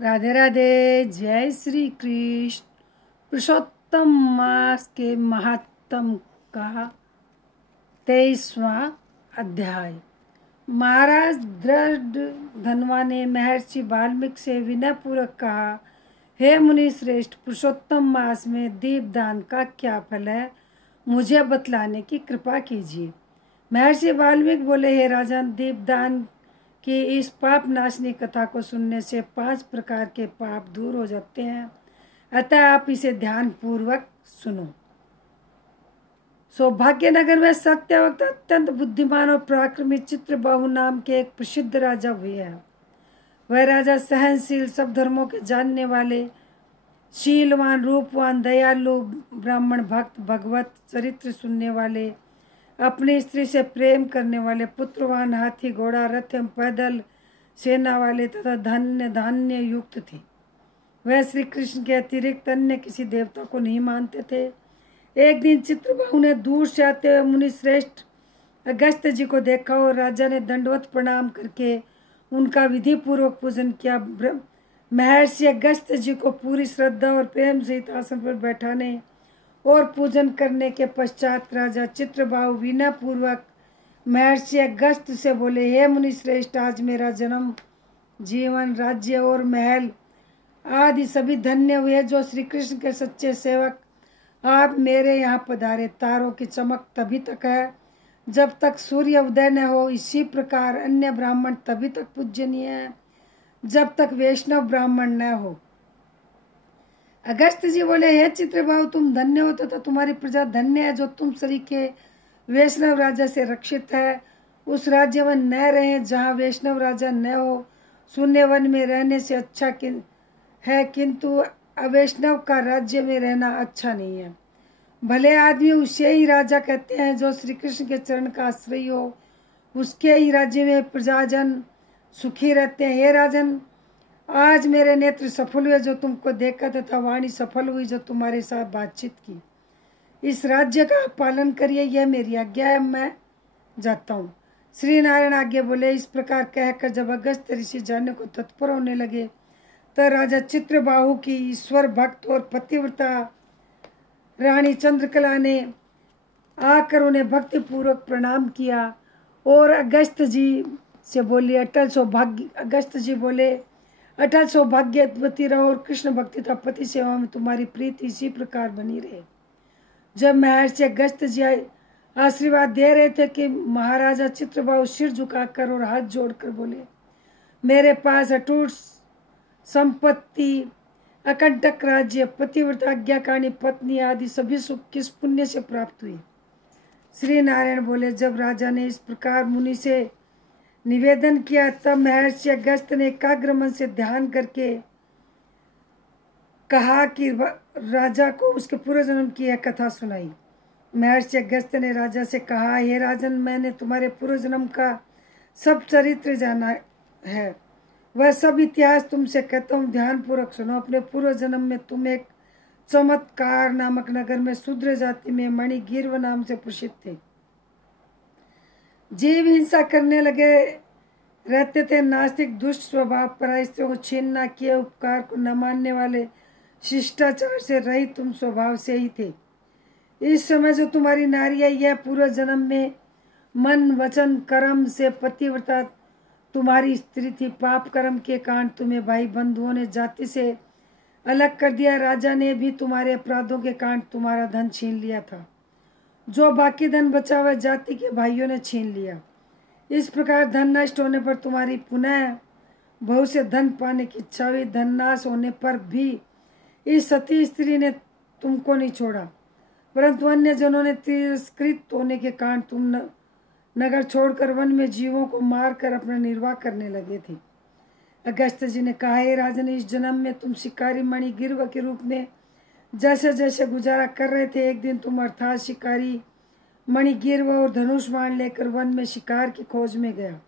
राधे राधे। जय श्री कृष्ण। पुरुषोत्तम मास के महात्म का 23वां अध्याय। महाराज दृढ़ धनवा ने महर्षि वाल्मीकि से विनय पूर्वक कहा, हे मुनि श्रेष्ठ, पुरुषोत्तम मास में दीपदान का क्या फल है, मुझे बतलाने की कृपा कीजिए। महर्षि वाल्मीकि बोले, हे राजन, दीपदान कि इस पाप नाशनी कथा को सुनने से 5 प्रकार के पाप दूर हो जाते हैं, अतः आप इसे ध्यान पूर्वक सुनो। सौभाग्य नगर में सत्यवक्त अत्यंत बुद्धिमान और पराक्रमी चित्रबाहु नाम के एक प्रसिद्ध राजा हुए हैं। वह राजा सहनशील, सब धर्मों के जानने वाले, शीलवान, रूपवान, दयालु, ब्राह्मण भक्त, भगवत चरित्र सुनने वाले, अपनी स्त्री से प्रेम करने वाले, पुत्रवान, हाथी, घोड़ा, रथ एवं पैदल सेना वाले तथा धन्य धान्य युक्त थे। वह श्री कृष्ण के अतिरिक्त अन्य किसी देवता को नहीं मानते थे। एक दिन चित्रबाहु ने दूर से आते हुए मुनि श्रेष्ठ अगस्त्य जी को देखा और राजा ने दंडवत प्रणाम करके उनका विधि पूर्वक पूजन किया। महर्षि अगस्त्य जी को पूरी श्रद्धा और प्रेम सहित आसन पर बैठाने और पूजन करने के पश्चात राजा चित्रबाहु विनय पूर्वक महर्षि अगस्त्य से बोले, हे मुनि श्रेष्ठ, आज मेरा जन्म, जीवन, राज्य और महल आदि सभी धन्य हुए जो श्री कृष्ण के सच्चे सेवक आप मेरे यहाँ पधारे। तारों की चमक तभी तक है जब तक सूर्य उदय न हो, इसी प्रकार अन्य ब्राह्मण तभी तक पूजनीय है जब तक वैष्णव ब्राह्मण न हो। अगस्त्य जी बोले, हे चित्रबाहु, तुम धन्य हो तथा तुम्हारी प्रजा धन्य है जो तुम सरीखे वैष्णव राजा से रक्षित है। उस राज्य में न रहे जहाँ वैष्णव राजा न हो। शून्य वन में रहने से अच्छा है, किंतु अवैष्णव का राज्य में रहना अच्छा नहीं है। भले आदमी उसे ही राजा कहते हैं जो श्री कृष्ण के चरण का आश्रय हो, उसके ही राज्य में प्रजाजन सुखी रहते हैं। हे राजन, आज मेरे नेत्र सफल हुए जो तुमको देखा तथा वाणी सफल हुई जो तुम्हारे साथ बातचीत की। इस राज्य का पालन करिए, यह मेरी आज्ञा है, मैं जाता हूँ। श्री नारायण आज्ञा बोले। इस प्रकार कहकर जब अगस्त्य ऋषि जाने को तत्पर होने लगे तो राजा चित्रबाहु की ईश्वर भक्त और पतिव्रता रानी चंद्रकला ने आकर उन्हें भक्ति पूर्वक प्रणाम किया और अगस्त्य जी से बोली, अटल सौभाग्यवती रहो और कृष्ण भक्ति तथा पति सेवा में तुम्हारी प्रीति इसी प्रकार बनी रहे। जब महर्षि अगस्त्य जी आशीर्वाद दे रहे थे कि महाराजा चित्रबाहु सिर झुकाकर और हाथ जोड़कर बोले, मेरे पास अटूट संपत्ति, अकंटक राज्य, पतिव्रता, आज्ञाकारिणी पत्नी आदि सभी सुख किस पुण्य से प्राप्त हुई। श्री नारायण बोले, जब राजा ने इस प्रकार मुनि से निवेदन किया तब महर्षि अगस्त्य ने एकाग्र मन से ध्यान करके कहा कि राजा को उसके पूर्व जन्म की यह कथा सुनाई। महर्षि अगस्त्य ने राजा से कहा, हे राजन, मैंने तुम्हारे पूर्व जन्म का सब चरित्र जाना है, वह सब इतिहास तुमसे कहता हूँ, ध्यान पूर्वक सुनो। अपने पूर्व जन्म में तुम एक चमत्कार नामक नगर में शूद्र जाति में मणिगिर्व नाम से प्रसिद्ध थे। जीव हिंसा करने लगे रहते थे, नास्तिक, दुष्ट स्वभाव, पराई स्त्रियों को छीन न किए, उपकार को न मानने वाले, शिष्टाचार से रहित तुम स्वभाव से ही थे। इस समय जो तुम्हारी नारी है, यह पूर्व जन्म में मन, वचन, कर्म से पतिव्रता तुम्हारी स्त्री थी। पाप कर्म के कारण तुम्हें भाई बंधुओं ने जाति से अलग कर दिया। राजा ने भी तुम्हारे अपराधों के कारण तुम्हारा धन छीन लिया था। जो बाकी धन बचा हुआ जाति के भाइयों ने छीन लिया। इस प्रकार धन नष्ट होने पर तुम्हारी पुनः बहु से धन पाने की इच्छा हुई। धन नाश होने पर भी इस सती स्त्री ने तुमको नहीं छोड़ा, परंतु अन्य जनों ने तिरस्कृत होने के कारण तुम नगर छोड़कर वन में जीवों को मारकर अपना निर्वाह करने लगे थे। अगस्त्य जी ने कहा, हे राजन, इस जन्म में तुम शिकारी मणिगिर्व के रूप में जैसे जैसे गुजारा कर रहे थे, एक दिन तुम अर्थात शिकारी मणिगिर्व और धनुष बाण लेकर वन में शिकार की खोज में गया,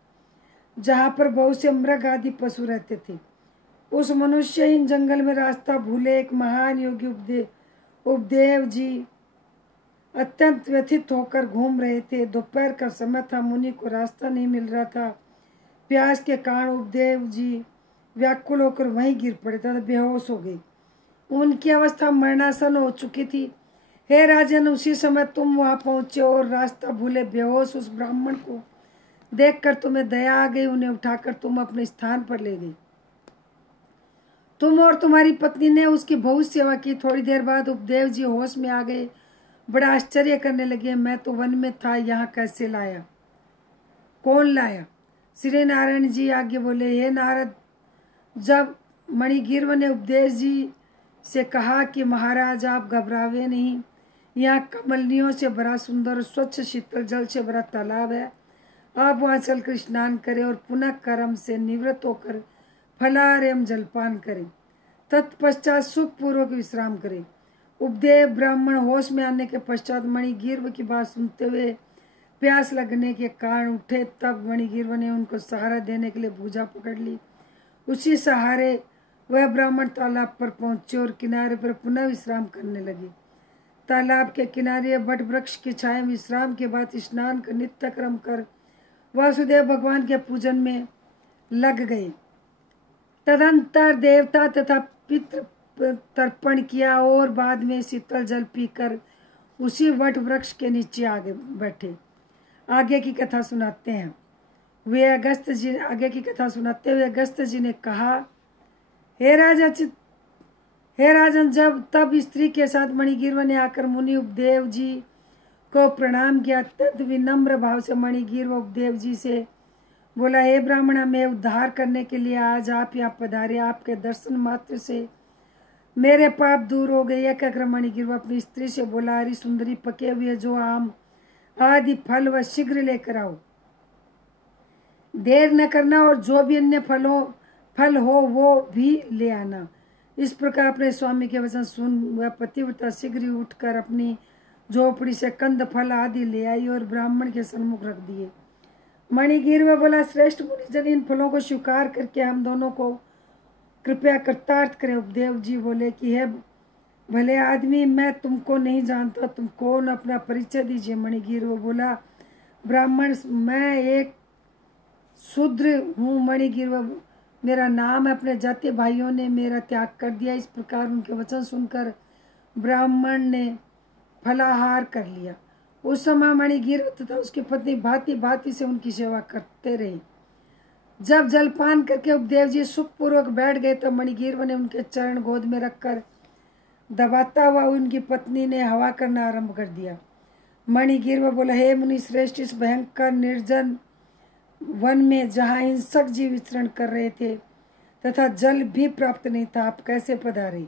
जहाँ पर बहुत से मृग आदि पशु रहते थे। उस मनुष्यहीन जंगल में रास्ता भूले एक महान योगी उपदेव जी अत्यंत व्यथित होकर घूम रहे थे। दोपहर का समय था, मुनि को रास्ता नहीं मिल रहा था। प्यास के कारण उपदेव जी व्याकुल होकर वहीं गिर पड़े तथा बेहोश हो गए। उनकी अवस्था मरणासन हो चुकी थी। हे राजन, उसी समय तुम वहां पहुंचे और रास्ता भूले बेहोश उस ब्राह्मण को देखकर तुम्हें दया आ गई। उन्हें उठाकर तुम अपने स्थान पर ले गई। तुम और तुम्हारी पत्नी ने उसकी बहुत सेवा की। थोड़ी देर बाद उपदेव जी होश में आ गए, बड़ा आश्चर्य करने लगे। मैं तो वन में था, यहाँ कैसे लाया? कौन लाया? श्री नारायण जी आगे बोले, हे नारद, जब मणिगिर्व ने उपदेश जी से कहा कि महाराज आप घबरावे नहीं, यहाँ कमलियों से भरा सुंदर और स्वच्छ शीतल जल से भरा तालाब है, आप वहाँ चलकर स्नान करें और पुनः कर्म से निवृत्त होकर फलाहार एवं जलपान करें, तत्पश्चात सुखपूर्वक विश्राम करें। उपदेव ब्राह्मण होश में आने के पश्चात मणिगिर्व की बात सुनते हुए प्यास लगने के कारण उठे। तब मणिगिर्व ने उनको सहारा देने के लिए भुजा पकड़ ली। उसी सहारे वह ब्राह्मण तालाब पर पहुंचे और किनारे पर पुनः विश्राम करने लगे। तालाब के किनारे वट वृक्ष की छाया में विश्राम के बाद स्नान कर नित्य क्रम कर वासुदेव भगवान के पूजन में लग गए। तदंतर देवता तथा पितृ तर्पण किया और बाद में शीतल जल पीकर उसी वट वृक्ष के नीचे आगे बैठे। आगे की कथा सुनाते हैं। आगे की कथा सुनाते हुए अगस्त जी ने कहा, हे राजन, जब तब स्त्री के साथ मणिगिर्व ने आकर मुनि उपदेव जी को प्रणाम किया। अत्यंत विनम्र भाव से मणिगिर्व उपदेव जी से बोला, हे ब्राह्मण, मैं उद्धार करने के लिए आज आप यहाँ पधारे। आपके दर्शन मात्र से मेरे पाप दूर हो गए। यह कहकर मणिगिर्व अपनी स्त्री से बोला, हरी सुंदरी, पके हुए जो आम आदि फल वह शीघ्र लेकर आओ, देर न करना, और जो भी अन्य फल हो वो भी ले आना। इस प्रकार अपने स्वामी के वचन सुन वह पतिव्रता शीघ्र ही उठकर अपनी झोपड़ी से कंद फल आदि ले आई और ब्राह्मण के सन्मुख रख दिए। मणिगिर्व बोला, श्रेष्ठ मुनिजन, इन फलों को स्वीकार करके हम दोनों को कृपया कृतार्थ करें। उपदेव जी बोले कि हे भले आदमी, मैं तुमको नहीं जानता, तुम कौन? अपना परिचय दीजिए। मणिगिर्व बोला, ब्राह्मण, मैं एक शूद्र हूँ। मणिगिर्व मेरा नाम है। अपने जाति भाइयों ने मेरा त्याग कर दिया। इस प्रकार उनके वचन सुनकर ब्राह्मण ने फलाहार कर लिया। उस समय मणिगिर्व तथा उसकी पत्नी भांति भांति से उनकी सेवा करते रहे। जब जलपान करके उपदेव जी सुखपूर्वक बैठ गए तो मणिगिर्व ने उनके चरण गोद में रखकर दबाता हुआ उनकी पत्नी ने हवा करना आरंभ कर दिया। मणिगिर्व बोला, हे मुनि श्रेष्ठ, इस भयंकर निर्जन वन में जहाँ हिंसक जीव विचरण कर रहे थे तथा जल भी प्राप्त नहीं था, आप कैसे पधारे?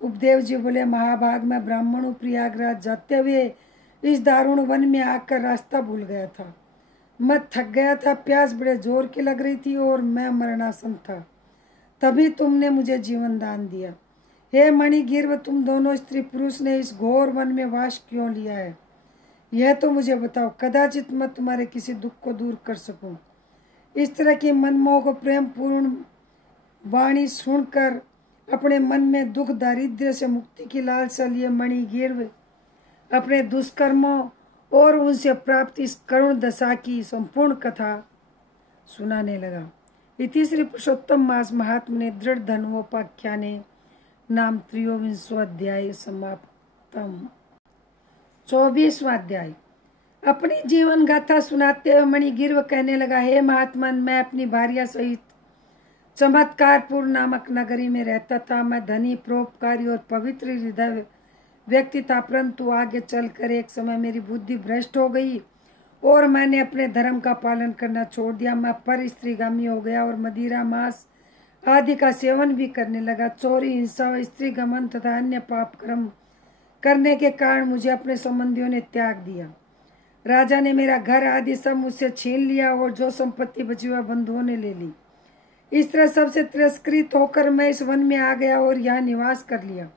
उपदेव जी बोले, महाभाग, मैं ब्राह्मण प्रयागराज जाते हुए इस दारुण वन में आकर रास्ता भूल गया था। मैं थक गया था, प्यास बड़े जोर की लग रही थी और मैं मरणासन था। तभी तुमने मुझे जीवन दान दिया। हे मणिगिर्व, तुम दोनों स्त्री पुरुष ने इस घोर वन में वास क्यों लिया है, यह तो मुझे बताओ। कदाचित मैं तुम्हारे किसी दुख को दूर कर सकूं। इस तरह की मनमोहक प्रेम पूर्ण वाणी सुनकर अपने मन में दुख दारिद्र्य से मुक्ति की लालसा लिए मणिगिर्व अपने दुष्कर्मों और उनसे प्राप्त इस करुण दशा की संपूर्ण कथा सुनाने लगा। इति श्री पुरुषोत्तम मास महात्मने दृढ़ धन्वोपाख्याने नाम त्रयोविंशोऽध्याय समाप्तम। 24वां अध्याय। अपनी जीवन गाथा सुनाते हुए मणिगिर्व कहने लगा, हे महात्मन, मैं अपनी भार्या सहित चमत्कारपुर नामक नगरी में रहता था। मैं धनी, परोपकारी और पवित्र हृदय व्यक्ति था, परंतु आगे चलकर एक समय मेरी बुद्धि भ्रष्ट हो गई और मैंने अपने धर्म का पालन करना छोड़ दिया। मैं पर स्त्रीगामी हो गया और मदिरा, मांस आदि का सेवन भी करने लगा। चोरी, हिंसा व स्त्री गमन तथा अन्य पाप कर्म करने के कारण मुझे अपने संबंधियों ने त्याग दिया। राजा ने मेरा घर आदि सब मुझसे छीन लिया और जो संपत्ति बची हुआ बंधुओं ने ले ली। इस तरह सबसे तिरस्कृत होकर मैं इस वन में आ गया और यहाँ निवास कर लिया।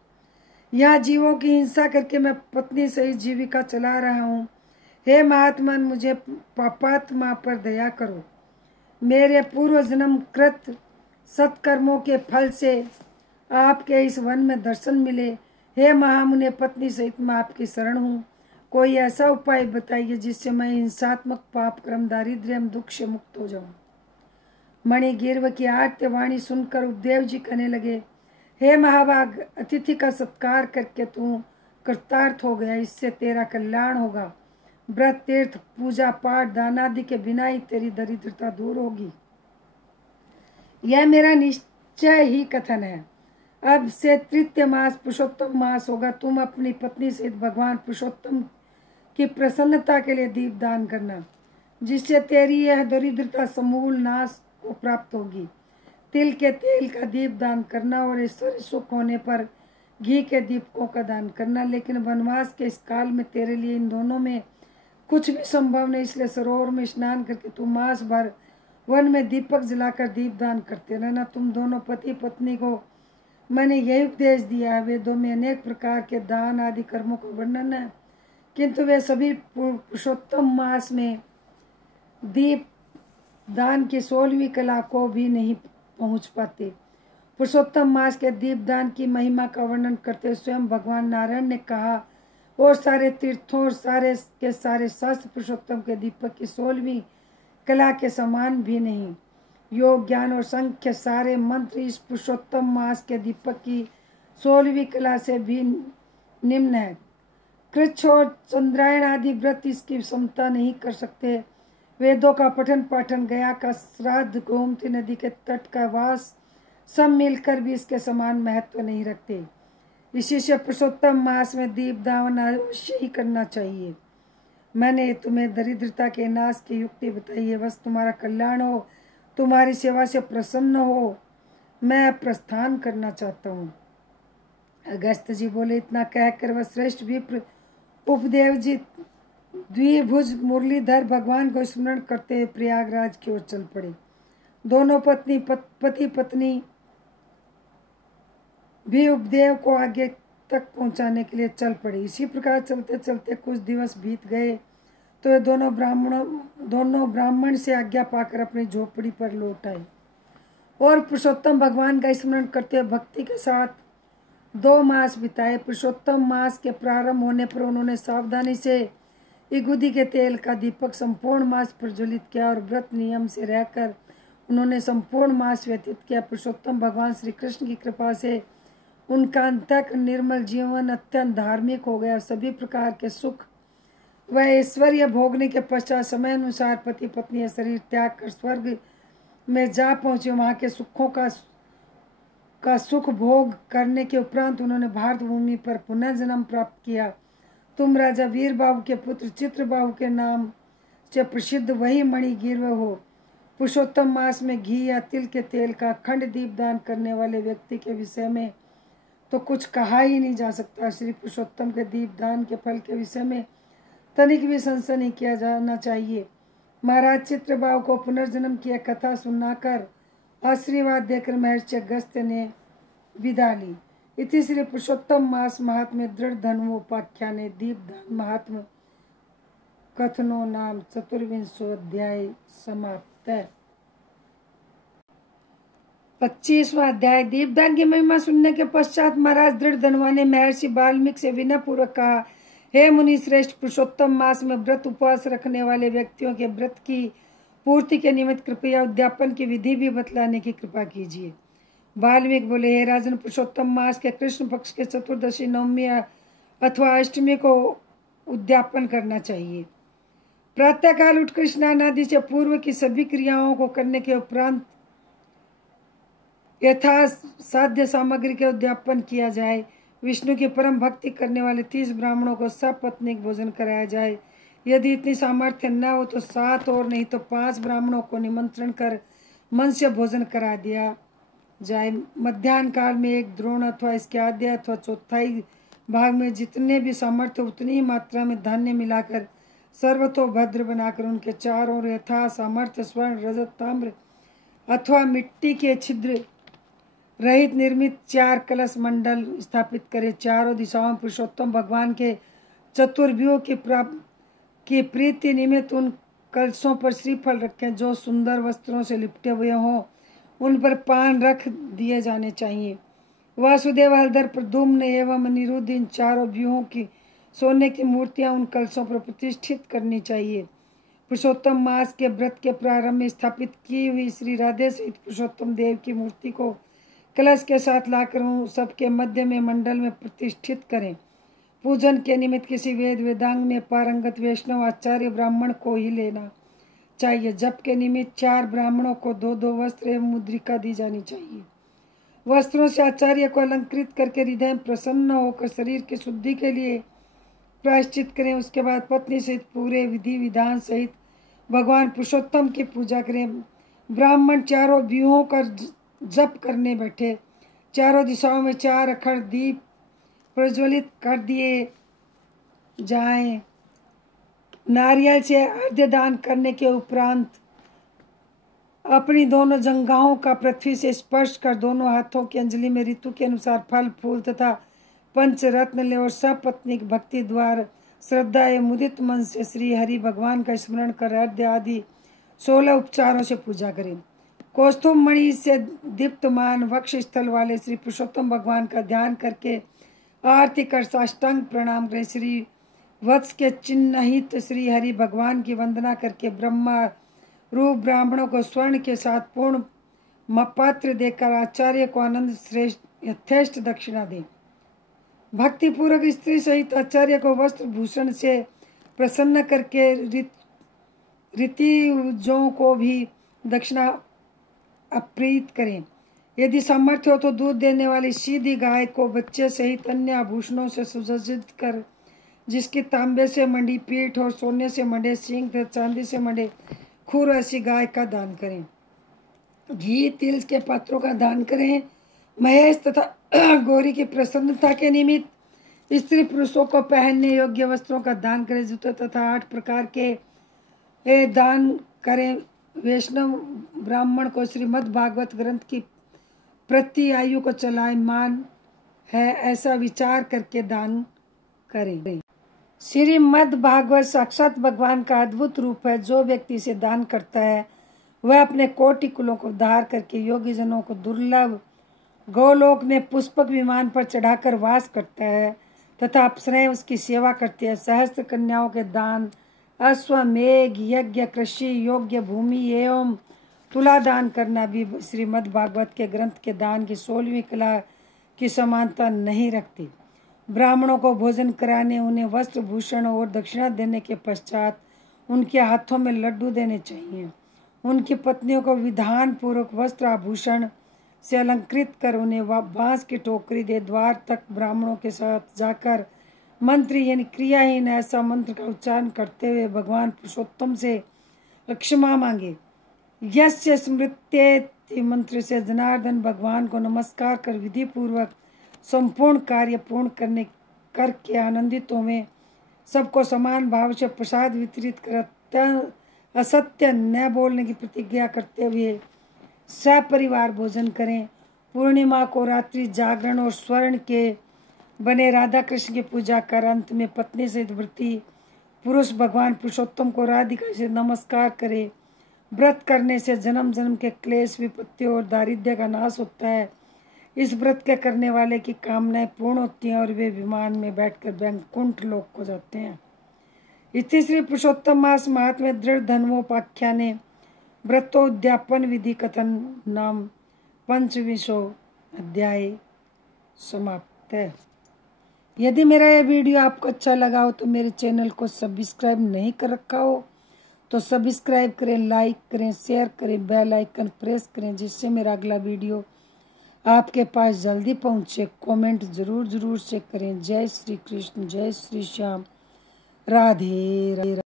यहाँ जीवों की हिंसा करके मैं पत्नी सहित जीविका चला रहा हूँ। हे महात्मन, मुझे पापात्मा पर दया करो। मेरे पूर्व जन्म कृत सत्कर्मों के फल से आपके इस वन में दर्शन मिले। हे महामुने, पत्नी सहित मैं आपकी शरण हूँ। कोई ऐसा उपाय बताइए जिससे मैं हिंसात्मक पाप कर्म, दारिद्र्य एवं दुख से मुक्त हो जाऊं। मणिगिर्व की आर्त वाणी सुनकर उपदेव जी कहने लगे, हे महाभाग, अतिथि का सत्कार करके तू कृतार्थ हो गया, इससे तेरा कल्याण होगा। व्रत, तीर्थ, पूजा पाठ, दान आदि के बिना ही तेरी दरिद्रता दूर होगी। यह मेरा निश्चय ही कथन है। अब से तृतीय मास पुरुषोत्तम मास होगा। तुम अपनी पत्नी सहित भगवान पुरुषोत्तम की प्रसन्नता के लिए दीप दान करना, जिससे तेरी यह दरिद्रता समूल नाश को प्राप्त होगी। तिल के तेल का दीप दान करना और ऐश्वर्य सुख होने पर घी के दीपकों का दान करना। लेकिन वनवास के इस काल में तेरे लिए इन दोनों में कुछ भी संभव नहीं, इसलिए सरोवर में स्नान करके तू मास भर वन में दीपक जलाकर दीप दान करते रहना। तुम दोनों पति पत्नी को मैंने यही उपदेश दिया है। वेदों में अनेक प्रकार के दान आदि कर्मों का वर्णन है, किंतु वे सभी पुरुषोत्तम मास में दीप दान की 16वीं कला को भी नहीं पहुंच पाते। पुरुषोत्तम मास के दीपदान की महिमा का वर्णन करते हुए स्वयं भगवान नारायण ने कहा, और सारे तीर्थों और सारे के सारे शास्त्र पुरुषोत्तम के दीपक की 16वीं कला के समान भी नहीं। योग, ज्ञान और संख्य सारे मंत्र इस पुरुषोत्तम मास के दीपक की 16वीं कला से भी निम्न है। कृच्छ और चंद्रायण आदि व्रत इसकी समता नहीं कर सकते। वेदों का पठन पाठन, गया का श्राद्ध, गोमती नदी के तट का वास सब मिलकर भी इसके समान महत्व नहीं रखते। इसी से पुरुषोत्तम मास में दीपदान अवश्य ही करना चाहिए। मैंने तुम्हें दरिद्रता के नाश की युक्ति बताई है। बस तुम्हारा कल्याण हो, तुम्हारी सेवा से प्रसन्न हो, मैं प्रस्थान करना चाहता हूँ। अगस्त जी बोले, इतना कहकर वह श्रेष्ठ विप्र उपदेव जी द्विभुज मुरलीधर भगवान को स्मरण करते हुए प्रयागराज की ओर चल पड़े। दोनों पति पत्नी भी उपदेव को आगे तक पहुंचाने के लिए चल पड़े। इसी प्रकार चलते चलते कुछ दिवस बीत गए तो ये दोनों ब्राह्मण से आज्ञा पाकर अपनी झोपड़ी पर लौट आए और पुरुषोत्तम भगवान का स्मरण करते हुए भक्ति के साथ 2 मास बिताए। पुरुषोत्तम मास के प्रारंभ होने पर उन्होंने सावधानी से इगुदी के तेल का दीपक संपूर्ण मास प्रज्वलित किया और व्रत नियम से रहकर उन्होंने संपूर्ण मास व्यतीत किया। पुरुषोत्तम भगवान श्री कृष्ण की कृपा से उनका अंतक निर्मल जीवन अत्यंत धार्मिक हो गया। सभी प्रकार के सुख व ऐश्वर्य भोगने के पश्चात समय अनुसार पति पत्नी शरीर त्याग कर स्वर्ग में जा पहुंचे। वहां के सुखों का सुख भोग करने के उपरांत उन्होंने भारत भूमि पर पुनः जन्म प्राप्त किया। तुम राजा वीर बाबू के पुत्र चित्र बाबू के नाम से प्रसिद्ध वही मणिगिर्व हो। पुरुषोत्तम मास में घी या तिल के तेल का अखंड दीप दान करने वाले व्यक्ति के विषय में तो कुछ कहा ही नहीं जा सकता। श्री पुरुषोत्तम के दीप दान के फल के विषय में तनिक भी संशय नहीं किया जाना चाहिए। महाराज चित्रबाबू को पुनर्जन्म की कथा सुनाकर आशीर्वाद देकर महर्षि अगस्त्य ने विदा ली। इति श्री पुरुषोत्तम मास महात्म्य दृढ़ धन्वोपाख्याने दीपदान महात्म कथनो नाम 24वां अध्याय समाप्त है। 25वां अध्याय। दीपदान की महिमा सुनने के पश्चात महाराज दृढ़ धनवा ने महर्षि वाल्मीकि से विनय पूर्वक कहा, हे मुनि श्रेष्ठ, पुरुषोत्तम मास में व्रत उपवास रखने वाले व्यक्तियों के व्रत की पूर्ति के निमित्त कृपया उद्यापन की विधि भी बतलाने की कृपा कीजिए। वाल्मीकि बोले, हे राजन, पुरुषोत्तम मास के कृष्ण पक्ष के चतुर्दशी, नवमी अथवा अष्टमी को उद्यापन करना चाहिए। प्रातःकाल उठकर स्नान आदि से पूर्व की सभी क्रियाओं को करने के उपरांत यथा साध्य सामग्री के उद्यापन किया जाए। विष्णु की परम भक्ति करने वाले 30 ब्राह्मणों को सपत्नीक भोजन कराया जाए। यदि इतनी सामर्थ्य न हो तो 7 और नहीं तो 5 ब्राह्मणों को निमंत्रण कर मन से भोजन करा दिया जाए। मध्याह्न काल में 1 द्रोण अथवा इसके आधे अथवा चौथाई भाग में जितने भी सामर्थ्य उतनी ही मात्रा में धान्य मिलाकर सर्वतोभद्र बनाकर उनके चारों ओर यथा सामर्थ्य स्वर्ण, रजत, ताम्र अथवा मिट्टी के छिद्र रहित निर्मित 4 कलश मंडल स्थापित करे। चारों दिशाओं पुरुषोत्तम भगवान के चतुर्व्यूह की प्रीति निमित्त उन कलशों पर श्रीफल रखें जो सुंदर वस्त्रों से लिपटे हुए हों। उन पर पान रख दिए जाने चाहिए। वासुदेव, हलधर, प्रद्युम्न एवं अनिरुद्ध इन चारों व्यूहों की सोने की मूर्तियां उन कलशों पर प्रतिष्ठित करनी चाहिए। पुरुषोत्तम मास के व्रत के प्रारंभ में स्थापित की हुई श्री राधे सहित पुरुषोत्तम देव की मूर्ति को कलश के साथ लाकर सबके मध्य में मंडल में प्रतिष्ठित करें। पूजन के निमित्त किसी वेदांग में पारंगत वैष्णव आचार्य ब्राह्मण को ही लेना चाहिए। जप के निमित्त 4 ब्राह्मणों को 2-2 वस्त्र एवं मुद्रिका दी जानी चाहिए। वस्त्रों से आचार्य को अलंकृत करके हृदय प्रसन्न होकर शरीर की शुद्धि के लिए प्रायश्चित करें। उसके बाद पत्नी सहित पूरे विधि विधान सहित भगवान पुरुषोत्तम की पूजा करें। ब्राह्मण चारों व्यूहों का जप करने बैठे। चारों दिशाओं में 4 अखंड दीप प्रज्वलित कर दिए जाएं। नारियल से अर्घ्य दान करने के उपरांत अपनी दोनों जंघाओं का पृथ्वी से स्पर्श कर दोनों हाथों की अंजलि में ऋतु के अनुसार फल फूल तथा पंचरत्न ले और सपत्नीक भक्ति द्वारा श्रद्धा एवं मुदित मन से श्री हरि भगवान का स्मरण कर अर्घ्य आदि 16 उपचारों से पूजा करें। कौस्तुभ मणि से दीप्तमान वक्ष स्थल वाले श्री पुरुषोत्तम भगवान का ध्यान करके आरती कर साष्टांग प्रणाम करें। श्री वत्स के चिन्हित श्री हरि भगवान की वंदना करके ब्रह्मा रूप ब्राह्मणों को स्वर्ण के साथ पूर्ण पात्र देकर आचार्य को आनंद श्रेष्ठ यथेष्ट दक्षिणा दें। भक्ति पूर्वक स्त्री सहित आचार्य को वस्त्र भूषण से प्रसन्न करके ऋतिजों को भी दक्षिणा अर्पित करें। यदि सामर्थ्य हो तो दूध देने वाली सीधी गाय को बच्चे सहित अन्य आभूषणों से सुसज्जित कर जिसकी तांबे से मंडी पीठ और सोने से मंडे सींग तथा चांदी से मंडे खुर ऐसी गाय का दान करें। घी तिल के पात्रों का दान करें। महेश तथा गौरी की प्रसन्नता के निमित्त स्त्री पुरुषों को पहनने योग्य वस्त्रों का दान करें। जूते तथा 8 प्रकार के दान करें। वैष्णव ब्राह्मण को श्रीमद् भागवत ग्रंथ की प्रति आयु को चलायमान है ऐसा विचार करके दान करें। श्रीमद् भागवत साक्षात भगवान का अद्भुत रूप है। जो व्यक्ति इसे दान करता है वह अपने कोटि कुलों को उद्धार करके योगी जनों को दुर्लभ गोलोक में पुष्पक विमान पर चढ़ाकर वास करता है तथा अप्सराएं उसकी सेवा करती है। सहस्त्र कन्याओं के दान, अश्वमेघ यज्ञ, कृषि योग्य भूमि एवं तुला दान करना भी श्रीमद् भागवत के ग्रंथ के दान की 16वीं कला की समानता नहीं रखती। ब्राह्मणों को भोजन कराने, उन्हें वस्त्र भूषण और दक्षिणा देने के पश्चात उनके हाथों में लड्डू देने चाहिए। उनकी पत्नियों को विधान पूर्वक वस्त्र आभूषण से अलंकृत कर उन्हें बांस की टोकरी दे द्वार तक ब्राह्मणों के साथ जाकर मंत्र यानी क्रियाहीन ऐसा मंत्र का उच्चारण करते हुए भगवान पुरुषोत्तम से क्षमा मांगे। यस्य स्मृत्येति मंत्र से जनार्दन भगवान को नमस्कार कर विधि पूर्वक संपूर्ण कार्य पूर्ण करके आनंदित में सबको समान भाव से प्रसाद वितरित कर असत्य न बोलने की प्रतिज्ञा करते हुए सपरिवार भोजन करें। पूर्णिमा को रात्रि जागरण और स्वर्ण के बने राधा कृष्ण की पूजा कर अंत में पत्नी सहित व्रती पुरुष भगवान पुरुषोत्तम को राधिका से नमस्कार करे। व्रत करने से जन्म जन्म के क्लेश, विपत्ति और दारिद्र्य का नाश होता है। इस व्रत के करने वाले की कामनाएं पूर्ण होती हैं और वे विमान में बैठकर वैकुंठ लोक को जाते हैं। इति श्री पुरुषोत्तम मास महात्म्य दृढ़ धर्मोपाख्याने व्रतोद्यापन विधि कथन नाम 25वां अध्याय समाप्त है। यदि मेरा यह वीडियो आपको अच्छा लगा हो तो मेरे चैनल को सब्सक्राइब नहीं कर रखा हो तो सब्सक्राइब करें, लाइक करें, शेयर करें, बेल आइकन प्रेस करें जिससे मेरा अगला वीडियो आपके पास जल्दी पहुंचे। कमेंट जरूर से करें। जय श्री कृष्ण, जय श्री श्याम, राधे राधे।